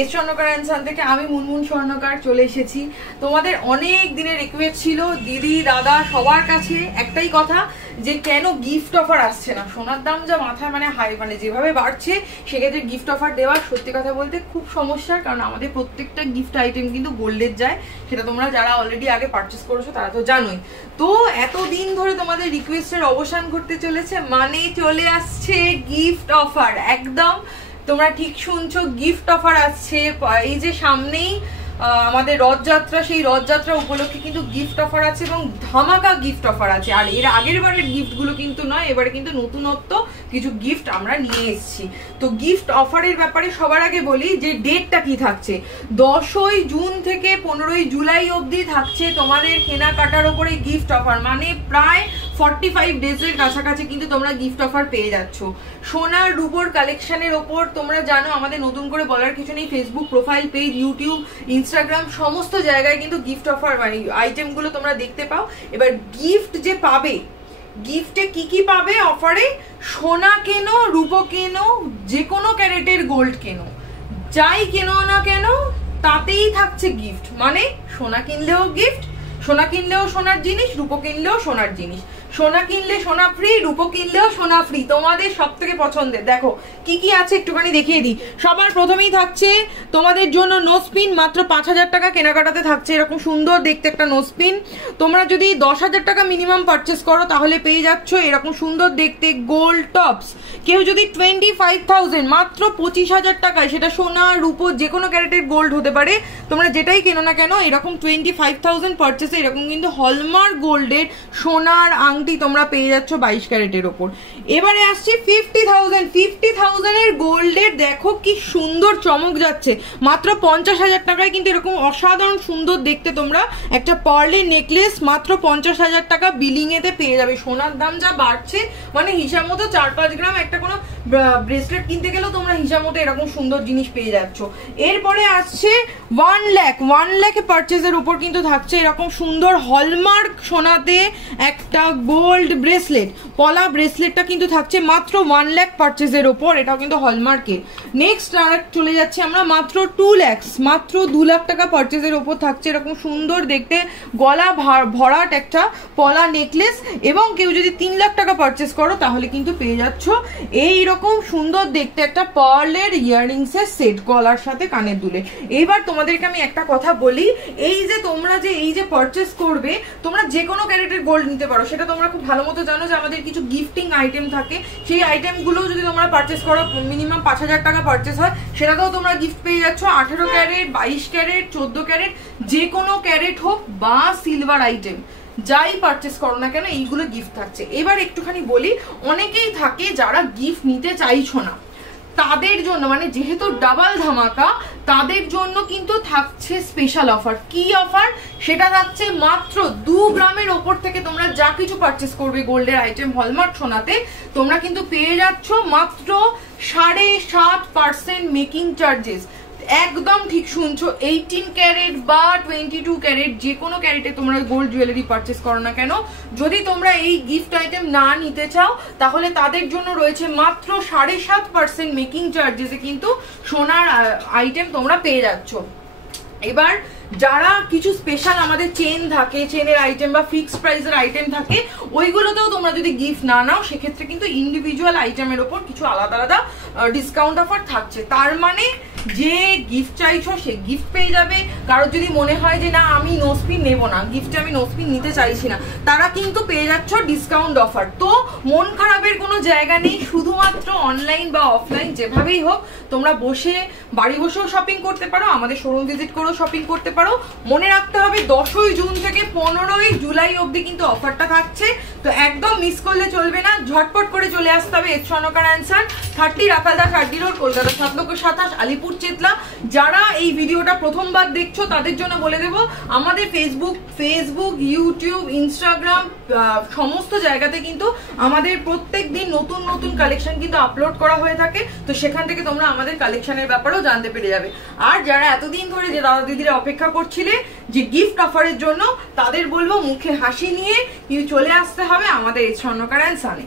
S Swarnakar and সান থেকে আমি মুনমুন স্বর্ণকার চলে এসেছি। তোমাদের অনেক দিনের রিকোয়েস্ট ছিল দিদি দাদা সবার কাছে একটাই কথা, যে কেন গিফট অফার আসছে না। সোনার দাম যা মাথায় হাই যেভাবে বাড়ছে, সেক্ষেত্রে গিফট অফার দেওয়ার সত্যি কথা বলতে খুব সমস্যা, কারণ আমাদের প্রত্যেকটা গিফট আইটেম কিন্তু গোল্ডের যায়। সেটা তোমরা যারা অলরেডি আগে পারচেস করেছো তারা তো জানোই। তো এতদিন ধরে তোমাদের রিকোয়েস্টের অবসান ঘটতে চলেছে, চলে আসছে গিফট অফার। একদম তোমরা ঠিক শুনছো, গিফট অফার আসছে। এই যে সামনেই আমাদের রথযাত্রা, সেই রথযাত্রা উপলক্ষে কিন্তু গিফট অফার আছে এবং ধামাকা গিফট অফার আছে। আর এর আগের বারের গিফটগুলো কিন্তু নয়, এবারে কিন্তু নতুনত্ব কিছু গিফট আমরা নিয়ে এসেছি। তো গিফট অফারের ব্যাপারে সবার আগে বলি যে ডেটটা কি থাকছে। 10ই জুন থেকে 15ই জুলাই অবধি থাকছে তোমাদের কেনাকাটার ওপরে গিফট অফার, মানে প্রায় 45 ডেজের কাছাকাছি কিন্তু তোমরা গিফট অফার পেয়ে যাচ্ছ। সোনার রূপোর কালেকশনের ওপর তোমরা জানো আমাদের নতুন করে বলার কিছু নেই, Facebook profile page, YouTube, Instagram সমস্ত জায়গায় কিন্তু গিফট অফার আইটেমগুলো তোমরা দেখতে পাও। এবার গিফট যে পাবে, গিফটে কি কি পাবে অফারে, সোনা কেনো, রূপো কেনো, যে কোনো ক্যারেটের গোল্ড কেনো, যাই কেনো না কেন তাতেই থাকছে গিফট। মানে সোনা কিনলেও গিফট, সোনা কিনলেও সোনার জিনিস, রূপো কিনলেও সোনার জিনিস, সোনা কিনলে সোনা ফ্রি, রূপো কিনলেও সোনা ফ্রি, তোমাদের সব থেকে পছন্দের। দেখো কি কি আছে একটুখানি দেখিয়ে দিই। সবার প্রথমেই থাকছে তোমাদের জন্য নোজপিন, মাত্র 5000 টাকা কেনাকাটাতে থাকছে এরকম সুন্দর দেখতে একটা নোজপিন। তোমরা যদি 10,000 টাকা মিনিমাম পারচেস করো তাহলে পেয়ে যাচ্ছ এরকম সুন্দর দেখতে গোল্ড টপস। কেউ যদি 25,000 মাত্র 25,000 টাকায়, সেটা সোনা রূপো যে কোনো ক্যারেটের গোল্ড হতে পারে, তোমরা যেটাই কেনো না কেন এরকম 25,000 পারচেসে এরকম কিন্তু হলমার্ক গোল্ডের সোনার আংটি তোমরা পেয়ে যাচ্ছ 22 ক্যারেটের ওপর। এবারে আসছে 50,000 এর গোল্ডের, দেখো কি সুন্দর চমক যাচ্ছে, মাত্র 50,000 টাকায় কিন্তু এরকম অসাধারণ সুন্দর দেখতে তোমরা একটা পার্লের নেকলেস মাত্র 50,000 টাকা বিলিং এতে পেয়ে যাবে। সোনার দাম যা বাড়ছে, মানে হিসাব মতো 4-5 গ্রাম একটা কোনো ব্রেসলেট কিনতে গেলেও তোমরা হিসাব মতো এরকম সুন্দর জিনিস পেয়ে যাচ্ছ। এরপরে আসছে 1 লাখ পারচেসের উপর কিন্তু থাকছে এরকম সুন্দর হলমার্ক সোনাতে একটা গোল্ড ব্রেসলেট। পলা ব্রেসলেটটা কিন্তু থাকছে মাত্র 1 লাখ পারচেসের ওপর, এটাও কিন্তু হলমার্কে। নেক্সট চলে যাচ্ছে আমরা মাত্র 2 লাখ, মাত্র 2 লাখ টাকা পারচেসের ওপর থাকছে এরকম সুন্দর দেখতে গলা ভরাট একটা পলা নেকলেস। এবং কেউ যদি 3 লাখ টাকা পারচেস করো তাহলে কিন্তু পেয়ে যাচ্ছ এইরকম সুন্দর দেখতে একটা পার্লের ইয়াররিংস এর সেট, গলার সাথে কানের দুলে। এইবার তোমাদেরকে আমি একটা কথা বলি, এই যে তোমরা যে এই যে পারচেস করবে, তোমরা যে কোনো ক্যারেটের গোল্ড নিতে পারো, সেটা তোমরা খুব ভালো মতো জানো যে আমাদের কিছু গিফটিং আইটেম থাকে, সেই আইটেমগুলো যদি তোমরা পারচেস করো মিনিমাম 5,000 টাকা পারচেস হয়, সেটাতেও তোমরা গিফট পেয়ে যাচ্ছ। 18 ক্যারেট, 22 ক্যারেট, 14 ক্যারেট, যে কোনো ক্যারেট হোক বা সিলভার আইটেম যাই পারচেস করো না কেন এইগুলো গিফট থাকছে। এবার একটুখানি বলি, অনেকেই থাকে যারা গিফট নিতে চাইছো না, তাদের জন্য মানে যেহেতু ডাবল ধামাকা, তাদের জন্য কিন্তু থাকছে স্পেশাল অফার। কি অফার? সেটা থাকছে মাত্র 2 গ্রামের ওপর থেকে তোমরা যা কিছু পারচেস করবে গোল্ডের আইটেম হলমার্ক সোনাতে, তোমরা কিন্তু পেয়ে যাচ্ছ মাত্র 7.5% মেকিং চার্জেস। একদম ঠিক শুনছো, 18 ক্যারেট বা 22 ক্যারেট যে কোনো ক্যারেটে তোমরা গোল্ড জুয়েলারি পারচেস করো না কেন, যদি তোমরা এই গিফট আইটেম না নিতে চাও তাহলে তাদের জন্য রয়েছে মাত্র 7.5% মেকিং চার্জেসে কিন্তু সোনার আইটেম তোমরা পেয়ে যাচ্ছ। এবার যারা কিছু স্পেশাল আমাদের চেন থাকে, চেনের আইটেম বা ফিক্সড প্রাইসের আইটেম থাকে, ওইগুলোতেও তোমরা যদি গিফট না নাও সেক্ষেত্রে কিন্তু ইন্ডিভিজুয়াল আইটেমের ওপর কিছু আলাদা আলাদা ডিসকাউন্ট অফার থাকছে। তার মানে যে গিফট চাইছো সে গিফট পেয়ে যাবে। কারোর যদি মনে হয় যে না আমি নোজপিন নেবো না, গিফটে আমি নোজপিন নিতে চাইছি না, তারা কিন্তু পেয়ে যাচ্ছ ডিসকাউন্ট অফার। তো মন খারাপের কোনো জায়গা নেই, শুধুমাত্র অনলাইন বা অফলাইন যেভাবেই হোক তোমরা বাড়ি বসেও শপিং করতে পারো, আমাদের শোরুম ভিজিট করেও শপিং করতে পারো। মনে রাখতে হবে 10ই জুন থেকে 15ই জুলাই অবধি কিন্তু অফারটা থাকছে, তো একদম মিস করলে চলবে না, ঝটপট করে চলে আসতে হবে এস স্বর্ণকার অ্যান্ড সান, 30 রাফালদা খাড্ডি রোড, কলকাতা 727 আলিপুর চেতলা। যারা এই ভিডিওটা প্রথমবার দেখছো তাদের জন্য বলে দেবো, আমাদের ফেসবুক, ইউটিউব, ইনস্টাগ্রাম সমস্ত জায়গাতে কিন্তু আমাদের প্রত্যেক দিন নতুন নতুন কালেকশন কিন্তু আপলোড করা হয়ে থাকে, তো সেখান থেকে তোমরা আমাদের কালেকশনের ব্যাপারেও জানতে পেরে যাবে। আর যারা এতদিন ধরে যে দাদা দিদিরা অপেক্ষা করছিলে যে গিফট অফারের জন্য, তাদের বলবো মুখে হাসি নিয়ে চলে আসতে হবে আমাদের এস স্বর্ণকার অ্যান্ড সানে।